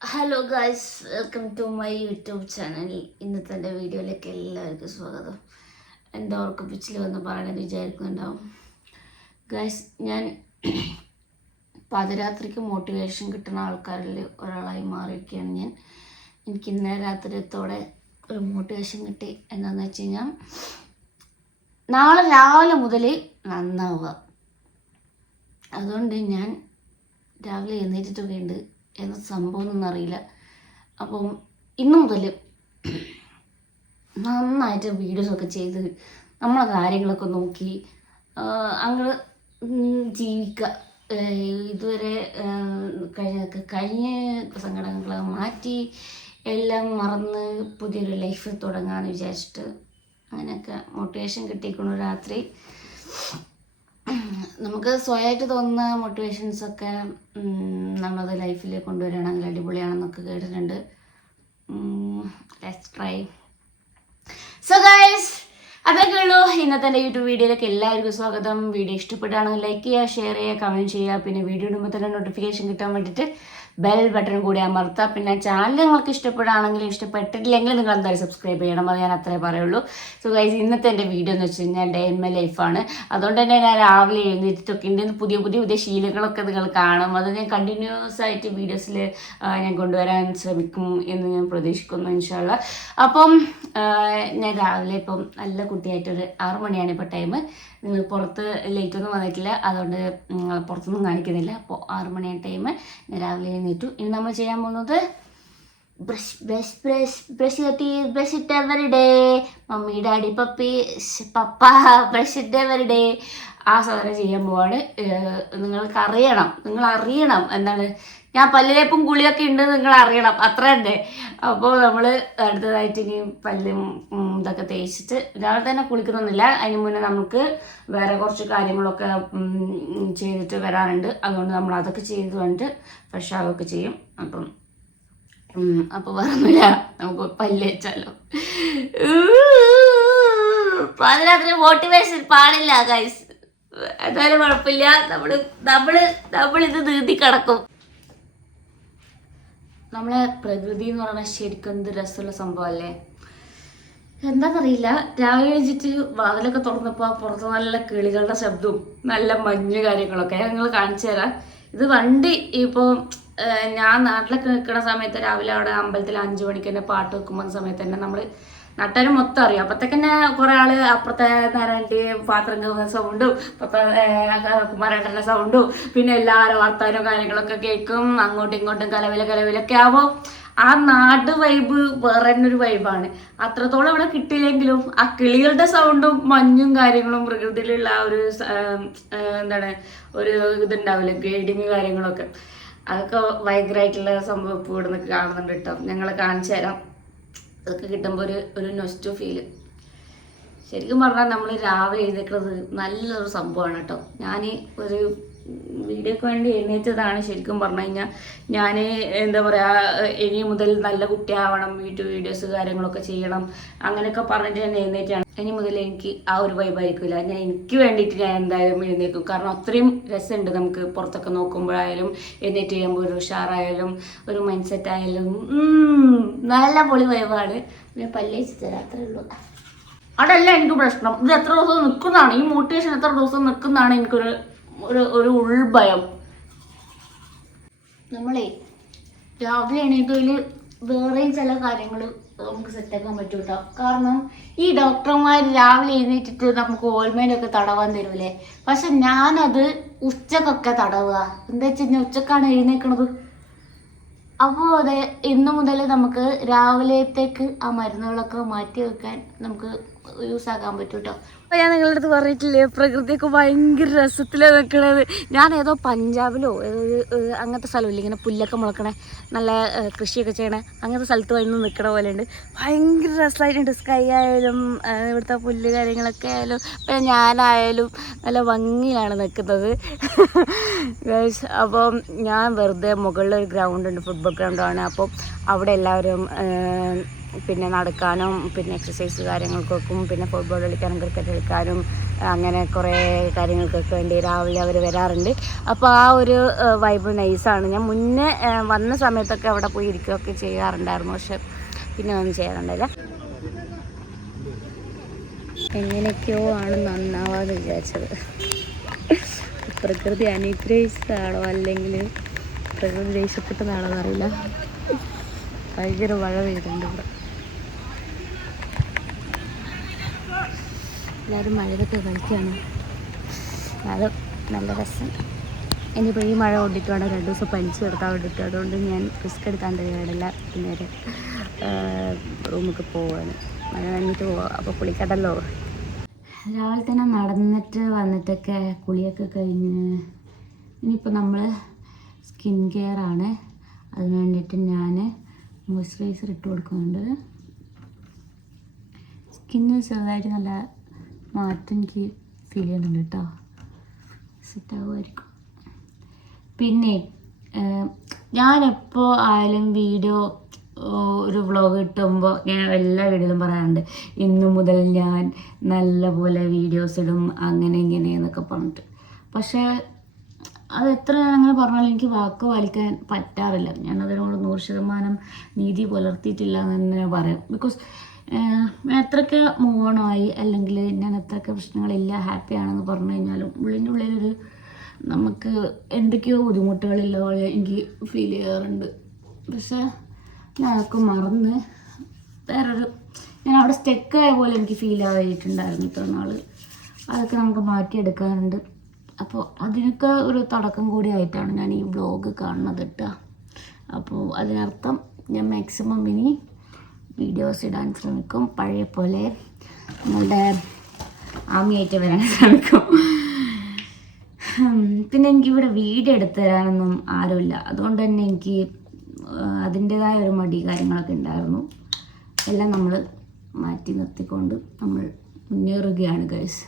Hello guys, welcome to my YouTube channel. ഇന്നത്തെ എൻ്റെ വീഡിയോയിലേക്ക് എല്ലാവർക്കും സ്വാഗതം. എന്താ ഓർക്കപ്പിച്ചിൽ വന്ന് പറയണമെന്ന് വിചാരിക്കുന്നുണ്ടാവും. ഗായ്സ്, ഞാൻ പാതിരാത്രിക്ക് മോട്ടിവേഷൻ കിട്ടുന്ന ആൾക്കാരിൽ ഒരാളായി മാറിയിരിക്കുകയാണ് ഞാൻ. എനിക്ക് ഇന്നലെ രാത്രിയത്തോടെ ഒരു മോട്ടിവേഷൻ കിട്ടി. എന്താണെന്ന് വെച്ച് കഴിഞ്ഞാൽ, നാളെ രാവിലെ മുതൽ നന്നാവുക. അതുകൊണ്ട് ഞാൻ രാവിലെ എഴുന്നേറ്റിട്ടൊക്കെ ഉണ്ട്. എന്താ സംഭവം എന്നൊന്നും അറിയില്ല. അപ്പം ഇന്നു മുതൽ നന്നായിട്ട് വീഡിയോസൊക്കെ ചെയ്ത് നമ്മളെ കാര്യങ്ങളൊക്കെ നോക്കി അങ്ങ് ജീവിക്കുക. ഇതുവരെ കഴിഞ്ഞ സങ്കടങ്ങളെ മാറ്റി എല്ലാം മറന്ന് പുതിയൊരു ലൈഫ് തുടങ്ങാമെന്ന് വിചാരിച്ചിട്ട് അങ്ങനെയൊക്കെ മോട്ടിവേഷൻ കിട്ടിയിരിക്കണു. രാത്രി നമുക്ക് സ്വയമായിട്ട് തോന്നുന്ന മോട്ടിവേഷൻസൊക്കെ നമ്മളത് ലൈഫിൽ കൊണ്ടുവരികയാണെങ്കിൽ അടിപൊളിയാണെന്നൊക്കെ കേട്ടിട്ടുണ്ട്. Let's try. സോ ഗൈസ്, അതൊക്കെ ഉള്ളൂ ഇന്നത്തെ എൻ്റെ യൂട്യൂബ് വീഡിയോയിലേക്ക് എല്ലാവർക്കും സ്വാഗതം. വീഡിയോ ഇഷ്ടപ്പെട്ടാണെങ്കിൽ ലൈക്ക് ചെയ്യുക, ഷെയർ ചെയ്യുക, കമൻറ്റ് ചെയ്യുക. പിന്നെ വീഡിയോ ഇടുമ്പോൾ തന്നെ നോട്ടിഫിക്കേഷൻ കിട്ടാൻ വേണ്ടിയിട്ട് ബെൽ ബട്ടൺ കൂടി അമർത്തുക. പിന്നെ ചാനൽ നിങ്ങൾക്ക് ഇഷ്ടപ്പെടുകയാണെങ്കിലും ഇഷ്ടപ്പെട്ടിട്ടില്ലെങ്കിൽ നിങ്ങൾ എന്തായാലും സബ്സ്ക്രൈബ് ചെയ്യണം. അത് ഞാൻ അത്രേ പറയുള്ളൂ. സോ ഗൈസ്, ഇന്നത്തെ എൻ്റെ വീഡിയോ എന്ന് വെച്ച് കഴിഞ്ഞാൽ ഡേ ഇൻ മൈ ലൈഫാണ്. അതുകൊണ്ട് തന്നെ ഞാൻ രാവിലെ എഴുന്നേറ്റിട്ടൊക്കെ ഉണ്ട്. പുതിയ ശീലങ്ങളൊക്കെ നിങ്ങൾ കാണും. അത് ഞാൻ കണ്ടിന്യൂസ് ആയിട്ട് വീഡിയോസിൽ ഞാൻ കൊണ്ടുവരാൻ ശ്രമിക്കും എന്ന് ഞാൻ പ്രതീക്ഷിക്കുന്നു, ഇൻഷാ അല്ലാഹ്. അപ്പം ഞാൻ രാവിലെ ഇപ്പം നല്ല കുട്ടിയായിട്ടൊരു 6 മണിയാണ് ഇപ്പോൾ ടൈം. നിങ്ങൾ പുറത്ത് ലേറ്റൊന്നും വന്നിട്ടില്ല, അതുകൊണ്ട് പുറത്തൊന്നും കാണിക്കുന്നില്ല. അപ്പോൾ 6 മണിയാണ് ടൈം. ഞാൻ രാവിലെ എഴുന്നേറ്റു. ഇനി നമ്മൾ ചെയ്യാൻ പോകുന്നത് ബ്രഷ് ഇട്ട് എവറി ഡേ. മമ്മി, ഡാഡി, പപ്പ ബ്രഷ് ഇട്ട് എവറി ഡേ. ആ സാധനം ചെയ്യാൻ പോവാണ്. നിങ്ങൾ അറിയണം എന്താണ് ഞാൻ പല്ലിലേപ്പും കുളിയൊക്കെ ഉണ്ട്, നിങ്ങൾ അറിയണം, അത്ര തന്നെ. അപ്പോൾ നമ്മൾ അടുത്തതായിട്ട് ഇനി പല്ലും ഇതൊക്കെ തേച്ചിട്ട് രാവിലെ തന്നെ കുളിക്കുന്നൊന്നുമില്ല. അതിന് മുന്നേ നമുക്ക് വേറെ കുറച്ച് കാര്യങ്ങളൊക്കെ ചെയ്തിട്ട് വരാനുണ്ട്. അതുകൊണ്ട് നമ്മൾ അതൊക്കെ ചെയ്ത് വന്നിട്ട് ഫ്രഷ് ആവുകയൊക്കെ ചെയ്യും. അപ്പോൾ വേറൊന്നുമില്ല, നമുക്ക് പല്ല് വെച്ചാലോ. പാതിരാത്രി മോട്ടിവേഷൻ പാടില്ല ഗൈസ്. എന്തായാലും കുഴപ്പമില്ല, നമ്മളിത് നീന്തി കിടക്കും. നമ്മളെ പ്രകൃതി എന്ന് പറയുന്നത് ശരിക്കും എന്ത് രസമുള്ള സംഭവമല്ലേ. എന്താണെന്നറിയില്ല, രാവിലെ എഴുതിട്ട് വാതിലൊക്കെ തുറന്നപ്പോൾ പുറത്ത് നല്ല കിളികളുടെ ശബ്ദവും നല്ല മഞ്ഞ് കാര്യങ്ങളൊക്കെ ഞങ്ങൾ കാണിച്ചു തരാം. ഇത് വണ്ടി ഇപ്പോൾ ഞാൻ നാട്ടിലൊക്കെ നിൽക്കുന്ന സമയത്ത് രാവിലെ അവിടെ അമ്പലത്തിൽ 5 മണിക്ക് തന്നെ പാട്ട് വെക്കുമ്പോൾ സമയത്ത് തന്നെ നമ്മൾ നാട്ടുകാരും മൊത്തം അറിയാം. അപ്പോഴത്തേക്ക് തന്നെ കുറേ ആൾ അപ്പുറത്തെ നാരായണൻ്റെയും പാത്രം കഴുകുന്ന സൗണ്ടും കുമാരേട്ടൻ്റെ സൗണ്ടും പിന്നെ എല്ലാവരും വർത്താനവും കാര്യങ്ങളൊക്കെ കേൾക്കും. അങ്ങോട്ടും ഇങ്ങോട്ടും കലവിലൊക്കെ ആവുമ്പോൾ ആ നാട് വൈബ് വേറെ തന്നെ ഒരു വൈബാണ്. അത്രത്തോളം ഇവിടെ കിട്ടിയില്ലെങ്കിലും ആ കിളികളുടെ സൗണ്ടും മഞ്ഞും കാര്യങ്ങളും പ്രകൃതിയിലുള്ള ആ ഒരു എന്താണ് ഒരു ഇതുണ്ടാവില്ല, ഗൈഡിങ് കാര്യങ്ങളൊക്കെ, അതൊക്കെ ഭയങ്കരമായിട്ടുള്ള സംഭവം ഇപ്പോൾ ഇവിടെ നിന്ന് കാണുന്നുണ്ട് കേട്ടോ. ഞങ്ങൾ കാണിച്ചു തരാം. അതൊക്കെ കിട്ടുമ്പോൾ ഒരു നൊസ്റ്റു ഫീല്. ശരിക്കും പറഞ്ഞാൽ നമ്മൾ രാവിലെ എഴുന്നേക്കുന്നത് നല്ലൊരു സംഭവമാണ് കേട്ടോ. ഞാൻ ഒരു വീഡിയോക്ക് വേണ്ടി എഴുന്നേറ്റതാണ്. ശരിക്കും പറഞ്ഞു കഴിഞ്ഞാൽ ഞാൻ എന്താ പറയുക, ഇനി മുതൽ നല്ല കുട്ടിയാവണം, വീഡിയോസ് കാര്യങ്ങളൊക്കെ ചെയ്യണം, അങ്ങനെയൊക്കെ പറഞ്ഞിട്ട് ഞാൻ എഴുന്നേറ്റാണ്. ഇനി മുതൽ എനിക്ക് ആ ഒരു വൈബായിരിക്കില്ല. എനിക്ക് വേണ്ടിയിട്ട് ഞാൻ എന്തായാലും എഴുന്നേക്കും. കാരണം അത്രയും രസമുണ്ട് നമുക്ക് പുറത്തൊക്കെ നോക്കുമ്പോഴായാലും എഴുന്നേറ്റ് ചെയ്യുമ്പോൾ ഒരു ഉഷാറായാലും ഒരു മൈൻഡ് സെറ്റ് ആയാലും നല്ല പൊളി വൈബാണ്. ഞാൻ പല്ലേച്ച് തരാം, അത്രേ ഉള്ളൂ. അതല്ല എനിക്ക് പ്രശ്നം. ഇത് എത്ര ദിവസം നിൽക്കുന്നതാണ്, ഈ മോട്ടിവേഷൻ എത്ര ദിവസം നിൽക്കുന്നതാണ് എനിക്കൊരു ഒരു ഉൾഭയം. നമ്മളെ രാവിലെ എണീറ്റതിൽ വേറെയും ചില കാര്യങ്ങൾ നമുക്ക് സെറ്റാക്കാൻ പറ്റും കേട്ടോ. കാരണം ഈ ഡോക്ടർമാർ രാവിലെ എഴുന്നേറ്റിട്ട് നമുക്ക് ഓയിൽമെൻ്റൊക്കെ തടവാൻ തരൂലേ. പക്ഷെ ഞാനത് ഉച്ചക്കൊക്കെ തടവുക. എന്താ വെച്ച് കഴിഞ്ഞാൽ ഉച്ചക്കാണ് എഴുന്നേൽക്കണത്. അപ്പോൾ അതെ, ഇന്നു മുതൽ നമുക്ക് രാവിലത്തേക്ക് ആ മരുന്നുകളൊക്കെ മാറ്റി വെക്കാൻ നമുക്ക് യൂസ് ആക്കാൻ പറ്റും കേട്ടോ. അപ്പോൾ ഞാൻ നിങ്ങളുടെ അടുത്ത് പറഞ്ഞിട്ടില്ലേ, പ്രകൃതിയൊക്കെ ഭയങ്കര രസത്തിലാണ് നിൽക്കണത്. ഞാൻ ഏതോ പഞ്ചാബിലോ അങ്ങനത്തെ സ്ഥലമില്ല, ഇങ്ങനെ പുല്ലൊക്കെ മുളക്കണേ, നല്ല കൃഷിയൊക്കെ ചെയ്യണേ, അങ്ങനത്തെ സ്ഥലത്ത് വന്ന് നിൽക്കണ പോലെ ഉണ്ട്. ഭയങ്കര രസമായിട്ടുണ്ട്. സ്കൈ ആയാലും ഇവിടുത്തെ പുല്ല് കാര്യങ്ങളൊക്കെ ആയാലും പിന്നെ ഞാനായാലും നല്ല ഭംഗിയിലാണ് നിൽക്കുന്നത്. അപ്പം ഞാൻ വെറുതെ മുകളിലൊരു ഗ്രൗണ്ട് ഉണ്ട്, ഫുട്ബോൾ ഗ്രൗണ്ടാണ്. അപ്പം അവിടെ എല്ലാവരും പിന്നെ നടക്കാനും പിന്നെ എക്സസൈസ് കാര്യങ്ങൾക്കൊക്കെ പിന്നെ ഫുട്ബോൾ കളിക്കാനും ക്രിക്കറ്റ് കളിക്കാനും അങ്ങനെ കുറേ കാര്യങ്ങൾക്കൊക്കെ വേണ്ടി രാവിലെ അവർ വരാറുണ്ട്. അപ്പോൾ ആ ഒരു വൈബ് നൈസാണ്. ഞാൻ മുന്നേ വന്ന സമയത്തൊക്കെ അവിടെ പോയി ഇരിക്കുകയൊക്കെ ചെയ്യാറുണ്ടായിരുന്നു, പക്ഷെ പിന്നെ ഒന്നും ചെയ്യാറുണ്ടായില്ല. എങ്ങനെയൊക്കെയോ ആണ് നന്നാവാന്ന് വിചാരിച്ചത്. പ്രകൃതി അനുഗ്രഹിച്ചതാണോ അല്ലെങ്കിൽ പ്രകൃതി ദേഷ്യപ്പെട്ടതാണോ എന്നറിയില്ല. ഭയങ്കര മഴ പെയ്തുണ്ട് ഇവിടെ. എല്ലാവരും മഴയൊക്കെ കളിക്കുകയാണ്. അത് നല്ല രസം. ഇനിയിപ്പോൾ ഈ മഴ കൊണ്ടിട്ട് വേണം 2 ദിവസം പനിച്ച് കിടക്കാൻ വേണ്ടിയിട്ട്. അതുകൊണ്ട് ഞാൻ റിസ്ക് എടുക്കാൻ തയ്യാറില്ല. നേരെ റൂമൊക്കെ പോവാണ്. മഴ നനഞ്ഞിട്ട് പോവാം, അപ്പോൾ കുളിക്കട്ടല്ലോ. രാവിലെ തന്നെ നടന്നിട്ട് വന്നിട്ടൊക്കെ കുളിയൊക്കെ കഴിഞ്ഞ് ഇനിയിപ്പോൾ നമ്മൾ സ്കിൻ കെയർ ആണ്. അതിന് വേണ്ടിയിട്ട് ഞാൻ മോയ്സ്ചറൈസർ ഇട്ട് കൊടുക്കുന്നുണ്ട്. സ്കിന്ന് ചെറുതായിട്ട് നല്ല മാറ്റം എനിക്ക് ഫീൽ ചെയ്യുന്നുണ്ട് കേട്ടോ. സെറ്റാകുമായിരിക്കും. പിന്നെ ഞാനെപ്പോൾ ആയാലും വീഡിയോ ഒരു വ്ളോഗ് കിട്ടുമ്പോൾ ഞാൻ എല്ലാ വീഡിയോയിലും പറയാറുണ്ട്, ഇന്നു മുതൽ ഞാൻ നല്ലപോലെ വീഡിയോസ് ഇടും അങ്ങനെ ഇങ്ങനെ എന്നൊക്കെ പറഞ്ഞിട്ട്. പക്ഷേ അത് എത്ര ഞാൻ അങ്ങനെ പറഞ്ഞാലും എനിക്ക് വാക്ക് പാലിക്കാൻ പറ്റാറില്ല. ഞാനതിനോട് 100% നീതി പുലർത്തിയിട്ടില്ല എന്ന് തന്നെ പറയാം. ബിക്കോസ് ഞാൻ എത്രയൊക്കെ മൂവ് ഓൺ ആയി അല്ലെങ്കിൽ ഞാൻ എത്രയൊക്കെ പ്രശ്നങ്ങളില്ല ഹാപ്പിയാണെന്ന് പറഞ്ഞു കഴിഞ്ഞാലും ഉള്ളിൻ്റെ ഉള്ളിലൊരു നമുക്ക് എന്തൊക്കെയോ ബുദ്ധിമുട്ടുകളില്ല പോലെ എനിക്ക് ഫീൽ ചെയ്യാറുണ്ട്. പക്ഷേ ഞാനൊക്കെ മറന്ന് വേറൊരു ഞാൻ അവിടെ സ്റ്റെക്കായ പോലെ എനിക്ക് ഫീൽ ആയിട്ടുണ്ടായിരുന്നു ഇത്ര നാൾ. അതൊക്കെ നമുക്ക് മാറ്റിയെടുക്കാറുണ്ട്. അപ്പോൾ അതിനൊക്കെ ഒരു തുടക്കം കൂടി ആയിട്ടാണ് ഞാൻ ഈ വ്ളോഗ് കാണുന്നത് കേട്ടോ. അപ്പോൾ അതിനർത്ഥം ഞാൻ മാക്സിമം ഇനി വീഡിയോസ് ഇടാൻ ശ്രമിക്കും. പഴയ പോലെ നമ്മളുടെ ആമിയായിട്ട് വരാൻ ശ്രമിക്കും. പിന്നെ എനിക്കിവിടെ വീഡിയോ എടുത്തു തരാനൊന്നും ആരുമില്ല. അതുകൊണ്ട് തന്നെ എനിക്ക് അതിൻ്റേതായ ഒരു മടി കാര്യങ്ങളൊക്കെ ഉണ്ടായിരുന്നു. എല്ലാം നമ്മൾ മാറ്റി നിർത്തിക്കൊണ്ട് നമ്മൾ മുന്നേറുകയാണ് ഗൈസ്.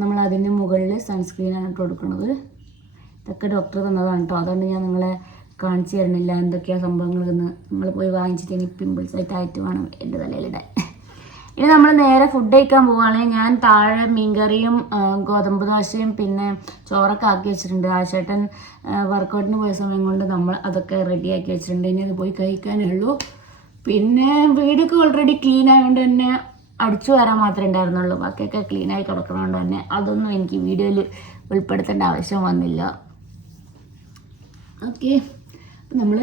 നമ്മൾ അതിൻ്റെ മുകളിൽ സൺസ്ക്രീനാണ് ഇട്ട് കൊടുക്കുന്നത്. ഇതൊക്കെ ഡോക്ടർ തന്നതാണ് കേട്ടോ. അതുകൊണ്ട് ഞാൻ നിങ്ങളെ കാണിച്ചു തരുന്നില്ല എന്തൊക്കെയാണ് സംഭവങ്ങളെന്ന്. നിങ്ങൾ പോയി വാങ്ങിച്ചിട്ട് ഇനി പിമ്പിൾസ് ആയിട്ട് വേണം എൻ്റെ തലയിലിടാൻ. ഇനി നമ്മൾ നേരെ ഫുഡ് കഴിക്കാൻ പോവുകയാണെങ്കിൽ ഞാൻ താഴെ മീൻകറിയും ഗോതമ്പ് ദോശയും പിന്നെ ചോറൊക്കെ ആക്കി വെച്ചിട്ടുണ്ട്. ആശേട്ടൻ വർക്കൗട്ടിന് പോയ സമയം കൊണ്ട് നമ്മൾ അതൊക്കെ റെഡിയാക്കി വെച്ചിട്ടുണ്ട്. ഇനി അത് പോയി കഴിക്കാനേ ഉള്ളൂ. പിന്നെ വീടൊക്കെ ഓൾറെഡി ക്ലീൻ ആയതുകൊണ്ട് തന്നെ അടിച്ചു വരാൻ മാത്രമേ ഉണ്ടായിരുന്നുള്ളൂ. ബാക്കിയൊക്കെ ക്ലീനായി കിടക്കുന്നതുകൊണ്ട് തന്നെ അതൊന്നും എനിക്ക് വീഡിയോയിൽ ഉൾപ്പെടുത്തേണ്ട ആവശ്യം വന്നില്ല. ഓക്കെ, അപ്പം നമ്മൾ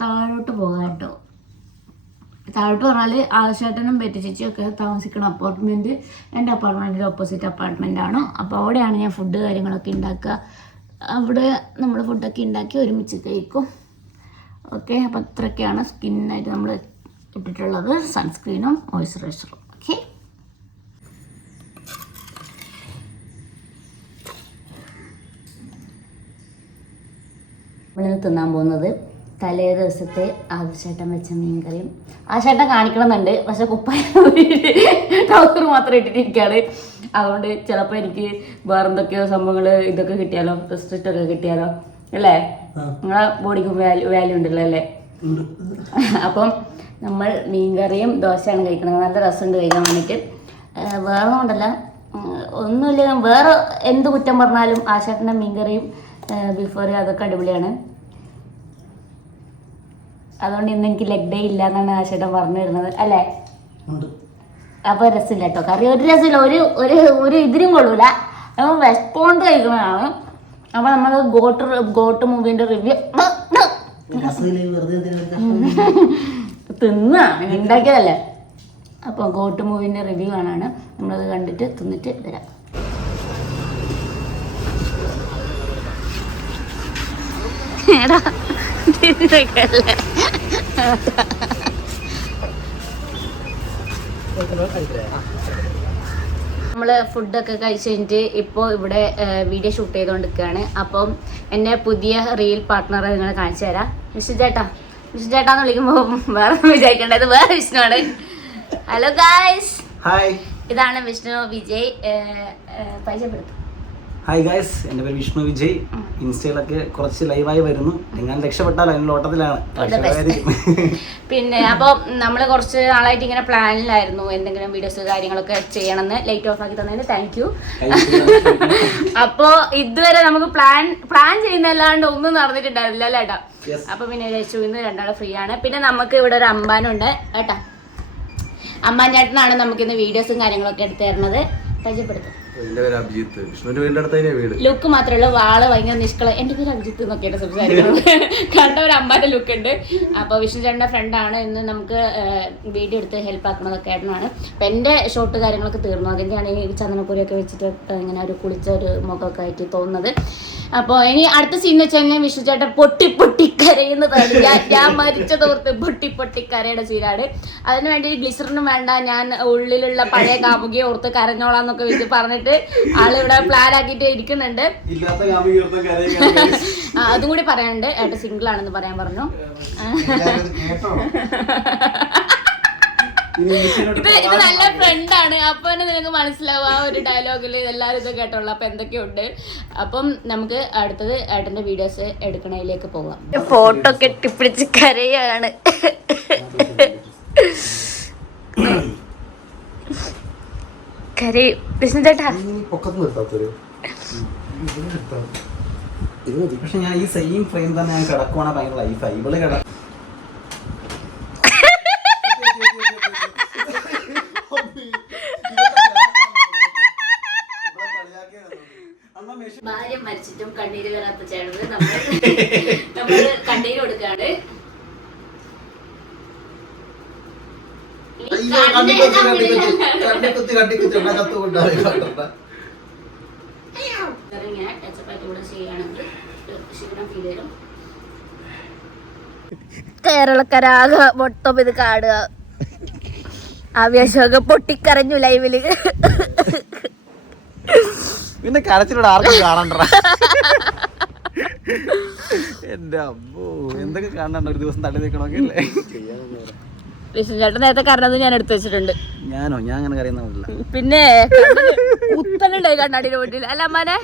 താഴോട്ട് പോകാം കേട്ടോ. താഴോട്ട് പറഞ്ഞാൽ ആശേട്ടനും ബെറ്റി ചേച്ചിയൊക്കെ താമസിക്കുന്ന അപ്പാർട്ട്മെൻറ്റ് എൻ്റെ അപ്പാർട്ട്മെൻറ്റിൻ്റെ ഓപ്പോസിറ്റ് അപ്പാർട്ട്മെൻറ്റാണ്. അപ്പോൾ അവിടെയാണ് ഞാൻ ഫുഡ് കാര്യങ്ങളൊക്കെ ഉണ്ടാക്കുക. അവിടെ നമ്മൾ ഫുഡൊക്കെ ഉണ്ടാക്കി ഒരുമിച്ച് കഴിക്കും. ഓക്കെ, അപ്പോൾ അത്രയൊക്കെയാണ് സ്കിന്നായിട്ട് നമ്മൾ ഇട്ടിട്ടുള്ളത്, സൺസ്ക്രീനും മോയ്സ്ചറൈസറും. ഓക്കെ, നമ്മളിന്ന് തിന്നാൻ പോകുന്നത് തലേ ദിവസത്തെ ആദിശേട്ടൻ വെച്ച മീൻകറിയും. ആശേട്ടൻ കാണിക്കണമെന്നുണ്ട്, പക്ഷെ കുപ്പായം ട്രൗസർ മാത്രം ഇട്ടിട്ടിരിക്കുകയാണ്. അതുകൊണ്ട് ചിലപ്പോൾ എനിക്ക് വേറെന്തൊക്കെയോ സംഭവങ്ങൾ ഇതൊക്കെ കിട്ടിയാലോ, റെസ്ട്രിക്റ്റൊക്കെ കിട്ടിയാലോ അല്ലേ? നിങ്ങളെ ബോഡിക്ക് വാല്യൂ ഉണ്ടല്ലോ അല്ലേ? അപ്പം നമ്മൾ മീൻകറിയും ദോശയാണ് കഴിക്കുന്നത്. നല്ല രസമുണ്ട് കഴിക്കാൻ വേണ്ടിയിട്ട്. വേറെ കൊണ്ടല്ല, ഒന്നുമില്ല, വേറെ എന്ത് കുറ്റം പറഞ്ഞാലും ആശേട്ടൻ്റെ മീൻകറിയും ബീഫ് കറിയും അതൊക്കെ അടിപൊളിയാണ്. അതുകൊണ്ട് ഇന്ന് എനിക്ക് ലെഗ് ഡേ ഇല്ല എന്നാണ് ആശേട്ടൻ പറഞ്ഞു തരുന്നത് അല്ലേ? അപ്പോൾ രസമില്ല കേട്ടോ കറി, ഒരു രസമില്ല, ഒരു ഇതിനും കൊള്ളൂല. നമ്മൾ വെസ്പോണ്ട് കഴിക്കുന്നതാണ്. അപ്പോൾ നമ്മൾ ഗോട്ട് മൂവിൻ്റെ റിവ്യൂ തിന്നാണ് ഉണ്ടാക്കിയതല്ലേ. അപ്പോൾ ഗോട്ട് മൂവിൻ്റെ റിവ്യൂ ആണ്. നമ്മളത് കണ്ടിട്ട് തിന്നിട്ട് വരാം. എടാ തിന്നല്ലേ നമ്മൾ ഫുഡൊക്കെ കഴിച്ച് കഴിഞ്ഞിട്ട് ഇപ്പോൾ ഇവിടെ വീഡിയോ ഷൂട്ട് ചെയ്തുകൊണ്ടിരിക്കുകയാണ്. അപ്പം എൻ്റെ പുതിയ റീൽ പാർട്ട്ണറെ നിങ്ങളെ കാണിച്ചു തരാം. വിഷ്ണു ചേട്ടാന്ന് വിളിക്കുമ്പോൾ വേറെ വിചാരിക്കേണ്ടത് വേറെ വിഷ്ണുവാണ്. ഹലോ ഗായ്സ്, ഇതാണ് വിഷ്ണു വിജയ്. പരിചയപ്പെടുത്തും. ഹായ് ഗായ്സ്, എൻ്റെ പേര് വിഷ്ണു വിജയ്. ഇൻസ്റ്റയിലൊക്കെ കുറച്ച് ലൈവായി വരുന്നു. എങ്ങനെ രക്ഷപ്പെട്ടാലോ അതിനുള്ള ഓട്ടത്തിലാണ്. പിന്നെ അപ്പോൾ നമ്മൾ കുറച്ച് നാളായിട്ട് ഇങ്ങനെ പ്ലാനിലായിരുന്നു എന്തെങ്കിലും വീഡിയോസ് കാര്യങ്ങളൊക്കെ ചെയ്യണമെന്ന്. ലൈറ്റ് ഓഫ് ആക്കി തന്നതിന് താങ്ക് യു. അപ്പോൾ ഇതുവരെ നമുക്ക് പ്ലാൻ ചെയ്യുന്നതല്ലാണ്ട് ഒന്നും നടന്നിട്ടുണ്ടായിരുന്നില്ല അല്ലേ ഏട്ടാ? അപ്പൊ പിന്നെ വിചാരിച്ചു ഇന്ന് രണ്ടാളെ ഫ്രീ ആണ്. പിന്നെ നമുക്ക് ഇവിടെ ഒരു അമ്പാനുണ്ട് ഏട്ടാ. അമ്പാൻ ചേട്ടനാണ് നമുക്കിന്ന് വീഡിയോസും കാര്യങ്ങളൊക്കെ എടുത്തു തരുന്നത്. പരിചയപ്പെടുത്തും. ലുക്ക് മാത്രമേ ഉള്ളൂ, വാള് ഭയങ്കര നിഷ്കള. എന്റെ പേര് അഭിജിത്ത് എന്നൊക്കെയാണ് സംസാരിക്കുന്നത്. കണ്ട ഒരു അമ്മാന്റെ ലുക്ക് ഉണ്ട്. അപ്പൊ വിഷ്ണു ചേട്ടന്റെ ഫ്രണ്ടാണ്. ഇന്ന് നമുക്ക് വീഡിയോ എടുത്ത് ഹെൽപ്പ് ആക്കണതൊക്കെ ഏട്ടനാണ്. അപ്പൊ എന്റെ ഷോട്ട് കാര്യങ്ങളൊക്കെ തീർന്നു. അതിന്റെയാണ് ഈ ചന്ദനപ്പൊരിയൊക്കെ വെച്ചിട്ട് ഇങ്ങനെ ഒരു കുളിച്ച ഒരു മുഖമൊക്കെ ആയിട്ട് തോന്നുന്നത്. അപ്പോൾ ഇനി അടുത്ത സീൻ എന്ന് വെച്ച് കഴിഞ്ഞാൽ വിഷ്ണു ചേട്ടൻ പൊട്ടി കരയുന്നതാണ്. ഞാൻ മരിച്ച തോർത്ത് പൊട്ടി കരയുടെ സീനാണ്. അതിന് വേണ്ടി ഗ്ലിസറിനും വേണ്ട, ഞാൻ ഉള്ളിലുള്ള പഴയ കാമുകിയെ ഓർത്ത് കരഞ്ഞോളാന്നൊക്കെ വെച്ച് പറഞ്ഞിട്ട് ആളിവിടെ പ്ലാൻ ആക്കിയിട്ട് ഇരിക്കുന്നുണ്ട്. അതും കൂടി പറയാനുണ്ട്. ഏട്ടൻ സിംഗിൾ ആണെന്ന് പറയാൻ പറഞ്ഞു. ഇത് നല്ല ഫ്രണ്ടാണ്. അപ്പൊ തന്നെ നിനക്ക് മനസ്സിലാവും ആ ഒരു ഡയലോഗില് എല്ലാരും ഇത് കേട്ടോളൂ. അപ്പൊ എന്തൊക്കെയുണ്ട്. അപ്പം നമുക്ക് അടുത്തത് ഏട്ടന്റെ വീഡിയോസ് എടുക്കണതിലേക്ക് പോകാം. ഫോട്ടോ കെട്ടിപ്പിടിച്ച് കരയാണ്. വിഷ്ണു ചേട്ടാ പക്ഷെ ഞാൻ ഈ സെയിം ഫ്രെയിം തന്നെ ഞാൻ കിടക്കുവാണ്. ഭയങ്കര ലൈഫായി ഇവള് കിട ഭാര്യ മരിച്ചിട്ടും കണ്ണീര് വരാത്ത ചേട്ടത് നമ്മള് കണ്ണീര് കൊടുക്കാണ്. കേരളക്കരാകെ മൊത്തം ഇത് കാണുക. ആവേശമൊക്കെ പൊട്ടിക്കരഞ്ഞു ലൈവില്. പിന്നെ കരച്ചിലൂടെ ആർക്കും കാണണ്ട. എന്റെ അമ്മോ, എന്തൊക്കെ കാണണ്ട. ഒരു ദിവസം തള്ളി നിൽക്കണമെങ്കിൽ വിഷ്ണു ചേട്ടൻ നേരത്തെ കരഞ്ഞത് ഞാൻ എടുത്തു വെച്ചിട്ടുണ്ട്. ഞാൻ അങ്ങനെ കരയുന്നില്ല. പിന്നെ കുത്തലുണ്ടായി കണ്ണാടിയുടെ വീട്ടിൽ അല്ല അമ്മാനെ.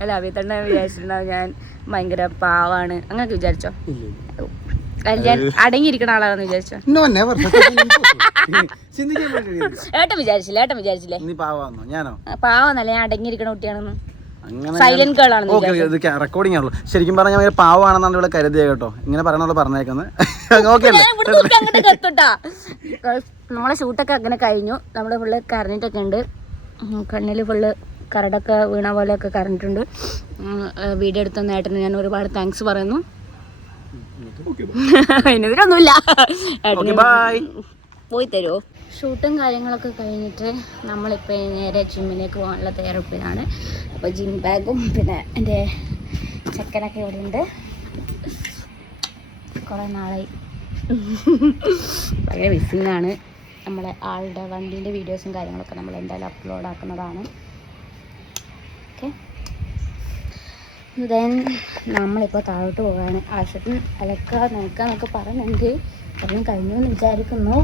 അല്ല അഭിത്തണ്ണ വിചാരിച്ചിട്ടുണ്ടാവും ഞാൻ ഭയങ്കര പാവാണ് അങ്ങനൊക്കെ വിചാരിച്ചോ? ഞാൻ അടങ്ങിയിരിക്കണ ആളാണെന്ന് വിചാരിച്ചോ? ഏട്ടൻ വിചാരിച്ചില്ലേ പാവാന്നല്ല, ഞാൻ അടങ്ങിയിരിക്കണ കുട്ടിയാണെന്ന്. സൈലന്റ് ഗേൾ ആണെന്ന്. റെക്കോർഡിംഗ് ആണല്ലോ. ശരിക്കും പറഞ്ഞാൽ ഞാൻ പാവാണെന്നാണ് ഇവിടെ കരുതിയ കേട്ടോ. ഇങ്ങനെ പറയണല്ലോ പറഞ്ഞേക്കുന്നത്. നമ്മളെ ഷൂട്ടൊക്കെ അങ്ങനെ കഴിഞ്ഞു. നമ്മുടെ ഫുള്ള് കറണ്ടിട്ടൊക്കെ ഉണ്ട്. കണ്ണിൽ ഫുള്ള് കരടൊക്കെ വീണ പോലെയൊക്കെ കറണ്ടിട്ടുണ്ട്. വീഡിയോ എടുത്ത ഏട്ടന് ഞാൻ ഒരുപാട് താങ്ക്സ് പറയുന്നു. അതിനെതിരൊന്നുമില്ല. പോയി തരുമോ? ഷൂട്ടും കാര്യങ്ങളൊക്കെ കഴിഞ്ഞിട്ട് നമ്മളിപ്പോൾ നേരെ ജിമ്മിലേക്ക് പോകാനുള്ള തയ്യാറെടുപ്പിലാണ്. അപ്പോൾ ജിം ബാഗും പിന്നെ എൻ്റെ ചെക്കനൊക്കെ ഇവിടെ ഉണ്ട്. കുറേ നാളായി ഭയങ്കര മിസ്സിങ്ങാണ്. നമ്മളെ ആളുടെ വണ്ടീൻ്റെ വീഡിയോസും കാര്യങ്ങളൊക്കെ നമ്മൾ എന്തായാലും അപ്ലോഡ് ആക്കുന്നതാണ്. ഓക്കെ, ദെൻ നമ്മളിപ്പോൾ താഴോട്ട് പോകാണ്. ആവശ്യത്തിന് അലക്കുക നോക്കാന്നൊക്കെ പറയുന്നുണ്ട്. എല്ലാം കഴിഞ്ഞു എന്ന് വിചാരിക്കുന്നു.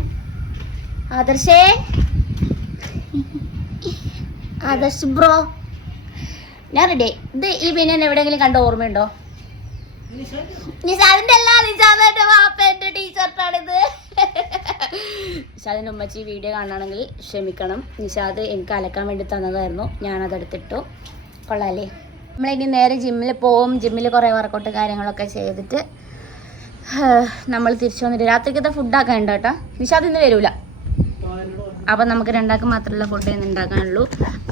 ആദർശേ, ആദർശ് ബ്രോ, ഞാൻ റെഡി. ഇത് ഈ പിന്നെ എവിടെയെങ്കിലും കണ്ട ഓർമ്മയുണ്ടോ? നിഷാദിന്റെ അല്ല, നിഷാദിന്റെ വാപ്പന്റെ ടീഷർട്ടാണിത്. നിഷാദിന്റെ ഉമ്മച്ചി വീഡിയോ കാണുകയാണെങ്കിൽ ക്ഷമിക്കണം. നിഷാദ് എനിക്ക് അലക്കാൻ വേണ്ടി തന്നതായിരുന്നു, ഞാനതെടുത്തിട്ടു. കൊള്ളാല്ലേ? നമ്മളിനി നേരെ ജിമ്മിൽ പോവും. ജിമ്മിൽ കുറേ വർക്കൗട്ട് കാര്യങ്ങളൊക്കെ ചെയ്തിട്ട് നമ്മൾ തിരിച്ചു വന്നിട്ട് രാത്രിക്കത്തെ ഫുഡാക്കാൻ ഉണ്ട് കേട്ടോ. നിഷാദ് ഇന്ന് വരൂല. അപ്പം നമുക്ക് രണ്ടാൾക്ക് മാത്രമല്ല ഫുഡ് ഇന്ന് ഉണ്ടാക്കാനുള്ളൂ.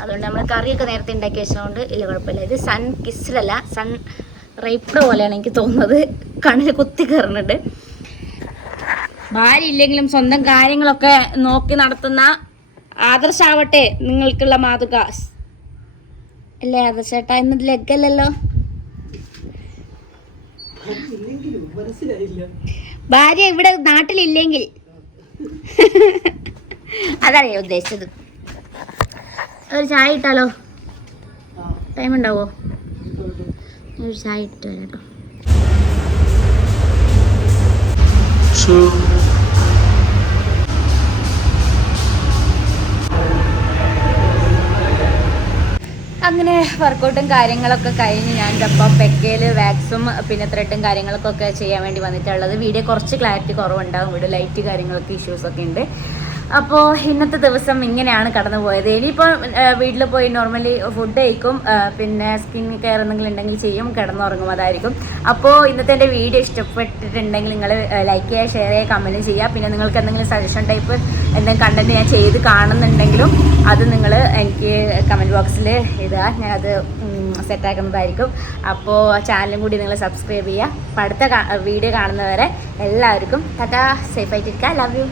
അതുകൊണ്ട് നമ്മൾ കറിയൊക്കെ നേരത്തെ ഉണ്ടാക്കി വെച്ചതുകൊണ്ട് ഇല്ല കുഴപ്പമില്ല. ഇത് സൺ കിസ്ഡല്ല, സൺ റൈപ്ഡ് പോലെയാണ് എനിക്ക് തോന്നുന്നത്. കണ്ണിൽ കുത്തി കയറുന്നുണ്ട്. ഭാര്യ ഇല്ലെങ്കിലും സ്വന്തം കാര്യങ്ങളൊക്കെ നോക്കി നടത്തുന്ന ആദർശാവട്ടെ നിങ്ങൾക്കുള്ള മാതൃക അല്ലേ ആദർശേട്ടാ? ഇന്ന് ലെഗല്ലല്ലോ. ഭാര്യ ഇവിടെ നാട്ടിലില്ലെങ്കിൽ അതറിയോ ഉദ്ദേശിച്ചത്. ഒരു ചായ ഇട്ടാലോ? ടൈം ഉണ്ടാവോ? ഒരു ചായ ഇട്ട് വരാം കേട്ടോ. അങ്ങനെ വർക്കൗട്ടും കാര്യങ്ങളൊക്കെ കഴിഞ്ഞ് ഞാൻ ഇതപ്പോൾ പെക്കയിൽ വാക്സും പിന്നെ ത്രെഡും കാര്യങ്ങളൊക്കെ ചെയ്യാൻ വേണ്ടി വന്നിട്ടുള്ളത്. വീഡിയോ കുറച്ച് ക്ലാരിറ്റി കുറവുണ്ടാകും, ഇവിടെ ലൈറ്റ് കാര്യങ്ങളൊക്കെ ഇഷ്യൂസൊക്കെ ഉണ്ട്. അപ്പോൾ ഇന്നത്തെ ദിവസം ഇങ്ങനെയാണ് കടന്നു പോയത്. ഇനിയിപ്പോൾ വീട്ടിൽ പോയി നോർമലി ഫുഡ് കഴിക്കും, പിന്നെ സ്കിൻ കെയർ എന്തെങ്കിലും ഉണ്ടെങ്കിൽ ചെയ്യും, കിടന്നുറങ്ങും, അതായിരിക്കും. അപ്പോൾ ഇന്നത്തെ എൻ്റെ വീഡിയോ ഇഷ്ടപ്പെട്ടിട്ടുണ്ടെങ്കിൽ നിങ്ങൾ ലൈക്ക് ചെയ്യുക, ഷെയർ ചെയ്യുക, കമൻറ്റ് ചെയ്യുക. പിന്നെ നിങ്ങൾക്ക് എന്തെങ്കിലും സജഷൻ ടൈപ്പ് എന്തെങ്കിലും കണ്ടൻറ്റ് ഞാൻ ചെയ്ത് കാണുന്നുണ്ടെങ്കിലും അത് നിങ്ങൾ എനിക്ക് കമൻറ്റ് ബോക്സിൽ ഇടുക, ഞാനത് സെറ്റാക്കുന്നതായിരിക്കും. അപ്പോൾ ചാനലും കൂടി നിങ്ങൾ സബ്സ്ക്രൈബ് ചെയ്യുക. അപ്പോൾ അടുത്ത വീഡിയോ കാണുന്നവരെ എല്ലാവർക്കും ടാറ്റാ, സേഫായിട്ടിരിക്കുക, ലവ് യു.